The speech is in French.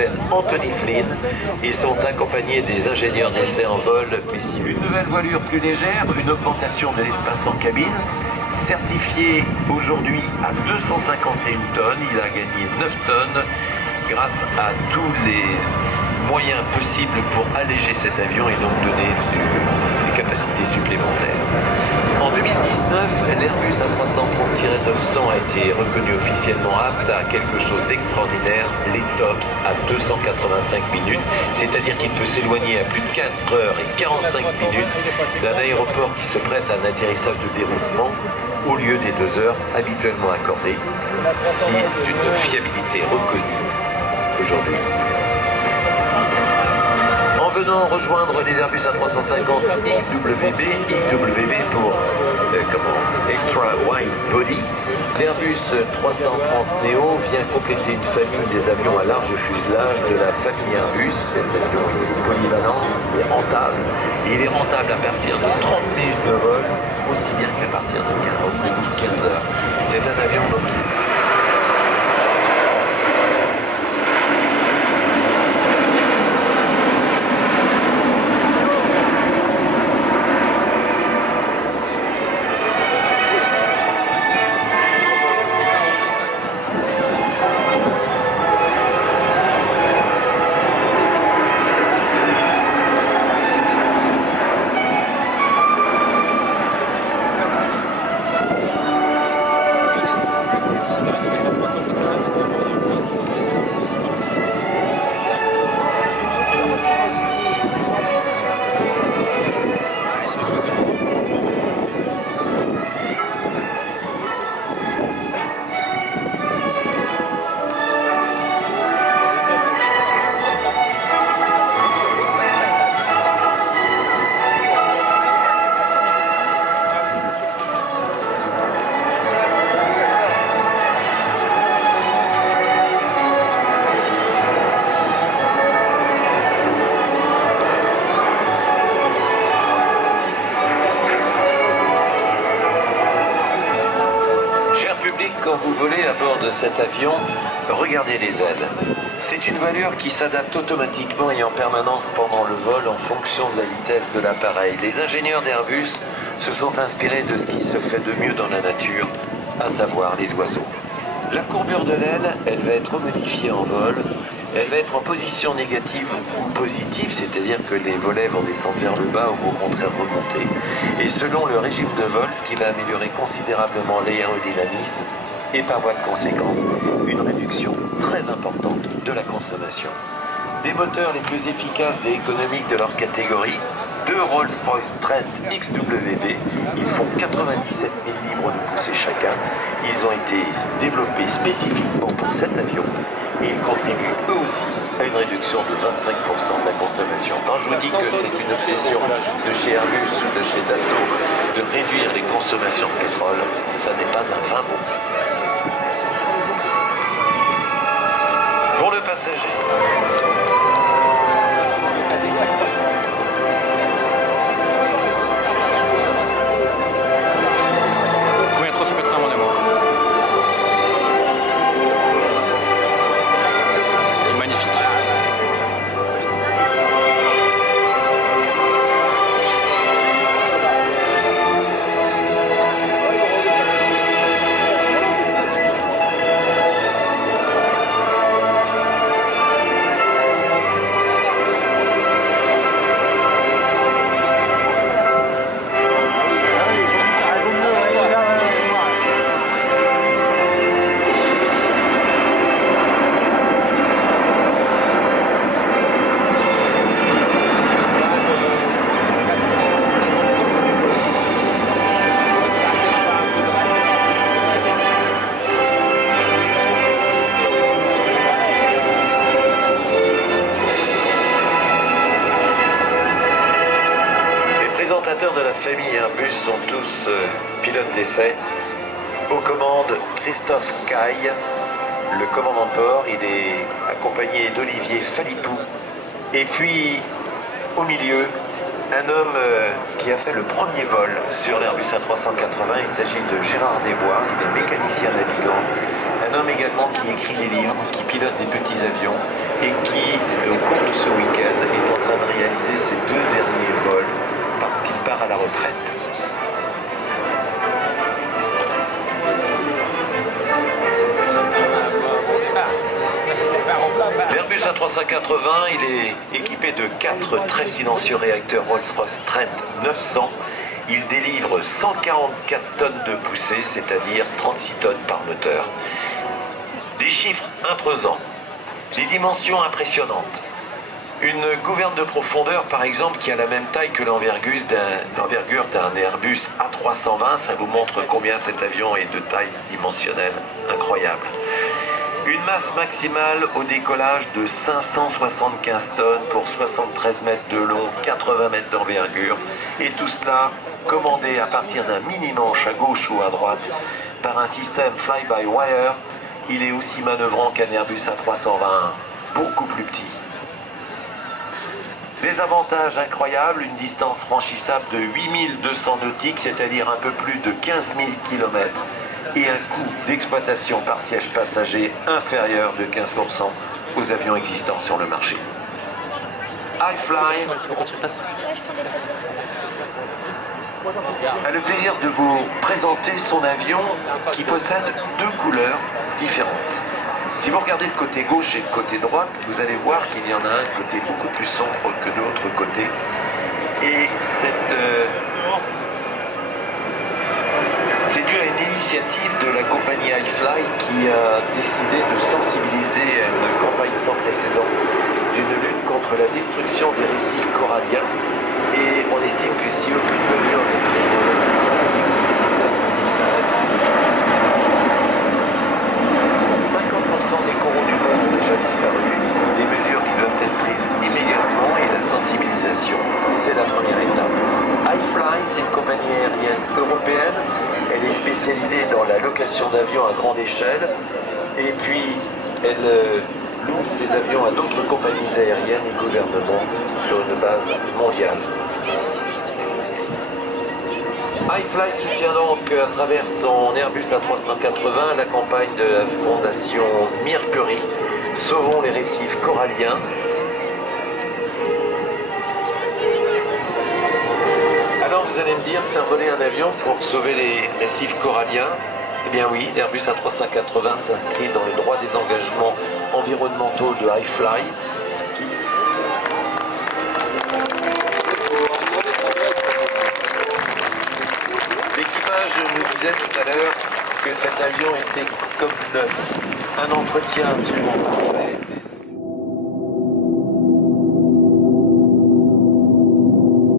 capitaine Anthony Flynn. Ils sont accompagnés des ingénieurs d'essai en vol missiles. Une nouvelle voilure plus légère, une augmentation de l'espace en cabine. Certifié aujourd'hui à 251 tonnes, il a gagné 9 tonnes grâce à tous les moyens possibles pour alléger cet avion et donc donner des capacités supplémentaires. En 2019, l'Airbus A330-900 a été reconnu officiellement apte à quelque chose d'extraordinaire, les tops à 285 minutes, c'est-à-dire qu'il peut s'éloigner à plus de 4 heures et 45 minutes d'un aéroport qui se prête à un atterrissage de déroulement au lieu des 2 heures habituellement accordées. C'est une fiabilité reconnue aujourd'hui. En venant rejoindre les Airbus A350 XWB pour Extra Wide Body, l'Airbus 330 Neo vient compléter une famille des avions à large fuselage de la famille Airbus. Cet avion est polyvalent, il est rentable. Il est rentable à partir de 30 minutes de vol, aussi bien qu'à partir de 15 heures. C'est un avion donc quand vous volez à bord de cet avion, regardez les ailes. C'est une voilure qui s'adapte automatiquement et en permanence pendant le vol en fonction de la vitesse de l'appareil. Les ingénieurs d'Airbus se sont inspirés de ce qui se fait de mieux dans la nature, à savoir les oiseaux. La courbure de l'aile, elle va être modifiée en vol. Elle va être en position négative ou positive, c'est-à-dire que les volets vont descendre vers le bas ou au contraire remonter. Et selon le régime de vol, ce qui va améliorer considérablement l'aérodynamisme et par voie de conséquence, une réduction très importante de la consommation. Des moteurs les plus efficaces et économiques de leur catégorie, deux Rolls-Royce Trent XWB, ils font 97 000 livres de poussée chacun. Ils ont été développés spécifiquement pour cet avion et ils contribuent eux aussi à une réduction de 25% de la consommation. Quand je vous dis que c'est une obsession de chez Airbus ou de chez Dassault de réduire les consommations de pétrole, ça n'est pas un vain mot. Pour le passager. Combien trop ça peut être mon amour? Magnifique. De la famille Airbus sont tous pilotes d'essai. Aux commandes, Christophe Caille, le commandant de bord. Il est accompagné d'Olivier Phalippou. Et puis, au milieu, un homme qui a fait le premier vol sur l'Airbus A380. Il s'agit de Gérard Desbois, il est mécanicien navigant. Un homme également qui écrit des livres, qui pilote des petits avions et qui, au cours de ce week-end, est en train de réaliser ses 2 derniers vols parce qu'il part à la retraite. L'Airbus A380, il est équipé de 4 très silencieux réacteurs Rolls-Royce Trent 900. Il délivre 144 tonnes de poussée, c'est-à-dire 36 tonnes par moteur. Des chiffres imposants, des dimensions impressionnantes. Une gouverne de profondeur, par exemple, qui a la même taille que l'envergure d'un Airbus A320, ça vous montre combien cet avion est de taille dimensionnelle incroyable. Une masse maximale au décollage de 575 tonnes pour 73 mètres de long, 80 mètres d'envergure, et tout cela commandé à partir d'un mini-manche à gauche ou à droite par un système fly-by-wire. Il est aussi manœuvrant qu'un Airbus A320, beaucoup plus petit. Des avantages incroyables, une distance franchissable de 8200 nautiques, c'est-à-dire un peu plus de 15 000 km, et un coût d'exploitation par siège passager inférieur de 15% aux avions existants sur le marché. iFly a le plaisir de vous présenter son avion qui possède 2 couleurs différentes. Si vous regardez le côté gauche et le côté droite, vous allez voir qu'il y en a un côté beaucoup plus sombre que l'autre côté. Et c'est dû à une initiative de la compagnie iFly qui a décidé de sensibiliser à une campagne sans précédent d'une lutte contre la destruction des récifs coralliens. Et on estime que si aucune mesure n'est prise, les écosystèmes vont disparaître. 50% des coraux du monde ont déjà disparu. Des mesures qui doivent être prises immédiatement et la sensibilisation, c'est la première étape. iFly, c'est une compagnie aérienne européenne. Elle est spécialisée dans la location d'avions à grande échelle. Et puis, elle loue ses avions à d'autres compagnies aériennes et gouvernements sur une base mondiale. iFly soutient donc à travers son Airbus A380 la campagne de la fondation Mercury, Sauvons les récifs coralliens. Alors vous allez me dire, faire voler un avion pour sauver les récifs coralliens? Eh bien oui, l'Airbus A380 s'inscrit dans les droits des engagements environnementaux de iFly. L'équipage nous disait tout à l'heure que cet avion était comme neuf. Un entretien absolument parfait.